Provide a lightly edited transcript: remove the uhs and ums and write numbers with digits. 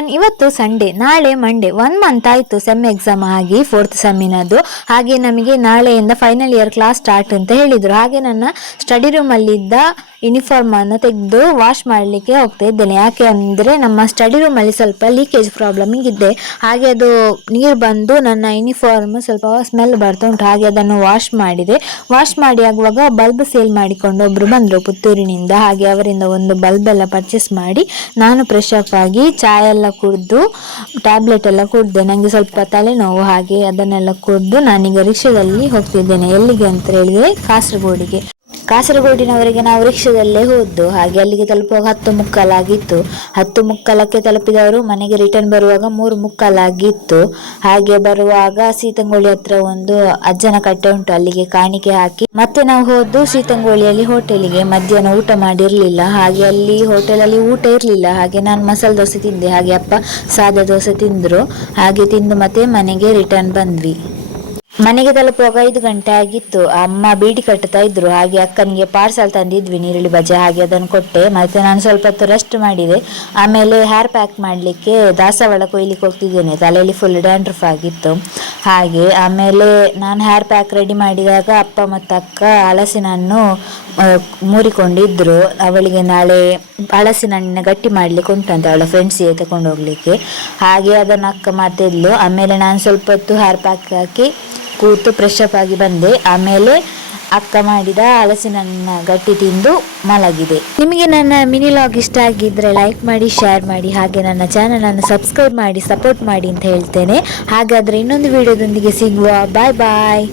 Everyone, ಇವತ್ತು Sunday, ನಾಳೆ Monday. 1 month ಆಯಿತು ಸೆಮ್ ಎಕ್ಸಾಮ್ ಆಗಿ, 4th ಸೆಮ್ಮಿನದು. ಹಾಗೆ ನಮಗೆ ನಾಳೆಯಿಂದ ಫೈನಲ್ ಇಯರ್ ಕ್ಲಾಸ್ ಸ್ಟಾರ್ಟ್ ಅಂತ ಹೇಳಿದರು. ಹಾಗೆ ನನ್ನ ಸ್ಟಡಿ ರೂಮಲ್ಲಿದ್ದ ಯೂನಿಫಾರ್ಮನ್ನು ತೆಗೆದು ವಾಶ್ ಮಾಡಲಿಕ್ಕೆ ಹೋಗ್ತಾ ಇದ್ದೇನೆ. ಯಾಕೆ ಅಂದರೆ ನಮ್ಮ ಸ್ಟಡಿ ರೂಮಲ್ಲಿ ಸ್ವಲ್ಪ ಲೀಕೇಜ್ ಪ್ರಾಬ್ಲಮ್ ಇದೆ. ಹಾಗೆ ಅದು ನೀರು ಬಂದು ನನ್ನ ಯೂನಿಫಾರ್ಮ್ ಸ್ವಲ್ಪ ಸ್ಮೆಲ್ ಬರ್ತಾ ಉಂಟು. ಹಾಗೆ ಅದನ್ನು ವಾಶ್ ಮಾಡಿದೆ. ವಾಶ್ ಮಾಡಿ ಆಗುವಾಗ ಬಲ್ಬ್ ಸೇಲ್ ಮಾಡಿಕೊಂಡು ಒಬ್ಬರು ಬಂದರು ಪುತ್ತೂರಿನಿಂದ. ಹಾಗೆ ಅವರಿಂದ ಒಂದು ಬಲ್ಬ್ ಎಲ್ಲ ಪರ್ಚೇಸ್ ಮಾಡಿ ನಾನು ಫ್ರೆಶ್ ಅಪ್ ಆಗಿ ಚಾಯ್ ಎಲ್ಲ ಕುಡಿದು ಟ್ಯಾಬ್ಲೆಟ್ ಎಲ್ಲ ಕುಡಿದೆ. ನನಗೆ ಸ್ವಲ್ಪ ತಲೆನೋವು, ಹಾಗೆ ಅದನ್ನೆಲ್ಲ ಕುಡಿದು ನಾನೀಗ ರಿಕ್ಷಾದಲ್ಲಿ ಹೋಗ್ತಿದ್ದೇನೆ. ಎಲ್ಲಿಗೆ ಅಂತ ಹೇಳಿದರೆ ಕಾಸರಗೋಡಿನವರೆಗೆ ನಾವು ರಿಕ್ಷಾದಲ್ಲೇ ಹೋದ್ದು. ಹಾಗೆ ಅಲ್ಲಿಗೆ ತಲುಪುವಾಗ 10:15 ಆಗಿತ್ತು. 10:15ಕ್ಕೆ ತಲುಪಿದವರು ಮನೆಗೆ ರಿಟರ್ನ್ ಬರುವಾಗ 3:15 ಆಗಿತ್ತು. ಹಾಗೆ ಬರುವಾಗ ಸೀತಂಗೋಳಿ ಹತ್ರ ಒಂದು ಅಜ್ಜನ ಕಟ್ಟೆ ಉಂಟು, ಅಲ್ಲಿಗೆ ಕಾಣಿಕೆ ಹಾಕಿ ಮತ್ತೆ ನಾವು ಹೋದ್ದು ಸೀತಂಗೋಳಿಯಲ್ಲಿ ಹೋಟೆಲಿಗೆ. ಮಧ್ಯಾಹ್ನ ಊಟ ಮಾಡಿರಲಿಲ್ಲ, ಹಾಗೆ ಅಲ್ಲಿ ಹೋಟೆಲಲ್ಲಿ ಊಟ ಇರಲಿಲ್ಲ. ಹಾಗೆ ನಾನು ಮಸಾಲೆ ದೋಸೆ ತಿಂದೆ, ಹಾಗೆ ಅಪ್ಪ ಸಾದಾ ದೋಸೆ ತಿಂದರು. ಹಾಗೆ ತಿಂದು ಮತ್ತೆ ಮನೆಗೆ ರಿಟರ್ನ್ ಬಂದ್ವಿ. ಮನೆಗೆ ತಲುಪುವಾಗ 5 ಗಂಟೆ ಆಗಿತ್ತು. ಅಮ್ಮ ಬೀಡಿ ಕಟ್ಟುತ್ತಾ ಇದ್ರು. ಹಾಗೆ ಅಕ್ಕನಿಗೆ ಪಾರ್ಸಲ್ ತಂದಿದ್ವಿ, ನೀರುಳ್ಳಿ ಬಜೆ, ಹಾಗೆ ಅದನ್ನು ಕೊಟ್ಟೆ. ಮತ್ತೆ ನಾನು ಸ್ವಲ್ಪ ಹೊತ್ತು ರೆಸ್ಟ್ ಮಾಡಿದೆ. ಆಮೇಲೆ ಹೇರ್ ಪ್ಯಾಕ್ ಮಾಡಲಿಕ್ಕೆ ದಾಸವಾಳ ಕೊಯ್ಲಿಕ್ಕೆ ಹೋಗ್ತಿದ್ದೇನೆ. ತಲೆಯಲ್ಲಿ ಫುಲ್ ಡ್ಯಾಂಡ್ರಫ್ ಆಗಿತ್ತು. ಹಾಗೆ ಆಮೇಲೆ ನಾನು ಹೇರ್ ಪ್ಯಾಕ್ ರೆಡಿ ಮಾಡಿದಾಗ ಅಪ್ಪ ಮತ್ತು ಅಕ್ಕ ಹಲಸಿನನ್ನು ಮೂರಿಕೊಂಡಿದ್ರು. ಅವಳಿಗೆ ನಾಳೆ ಹಲಸಿನಣ್ಣಿನ ಗಟ್ಟಿ ಮಾಡಲಿಕ್ಕೆ ಉಂಟಂತ ಅವಳ ಫ್ರೆಂಡ್ಸಿಗೆ ತಗೊಂಡು ಹೋಗ್ಲಿಕ್ಕೆ. ಹಾಗೆ ಅದನ್ನು ಅಕ್ಕ ಮಾತಿದ್ಲು. ಆಮೇಲೆ ನಾನು ಸ್ವಲ್ಪ ಹೊತ್ತು ಹೇರ್ ಪ್ಯಾಕ್ ಹಾಕಿ ಕೂತು ಫ್ರೆಶ್ ಅಪ್ ಆಗಿ ಬಂದೆ. ಆಮೇಲೆ ಅಕ್ಕ ಮಾಡಿದ ಹಲಸಿನ ಗಟ್ಟಿ ತಿಂದು ಮಲಗಿದೆ. ನಿಮಗೆ ನನ್ನ ಮಿನಿ ಲಾಗ್ ಇಷ್ಟ ಆಗಿದ್ರೆ ಲೈಕ್ ಮಾಡಿ, ಶೇರ್ ಮಾಡಿ, ಹಾಗೆ ನನ್ನ ಚಾನಲನ್ನು ಸಬ್ಸ್ಕ್ರೈಬ್ ಮಾಡಿ ಸಪೋರ್ಟ್ ಮಾಡಿ ಅಂತ ಹೇಳ್ತೇನೆ. ಹಾಗಾದರೆ ಇನ್ನೊಂದು ವಿಡಿಯೋದೊಂದಿಗೆ ಸಿಗುವ. ಬಾಯ್ ಬಾಯ್.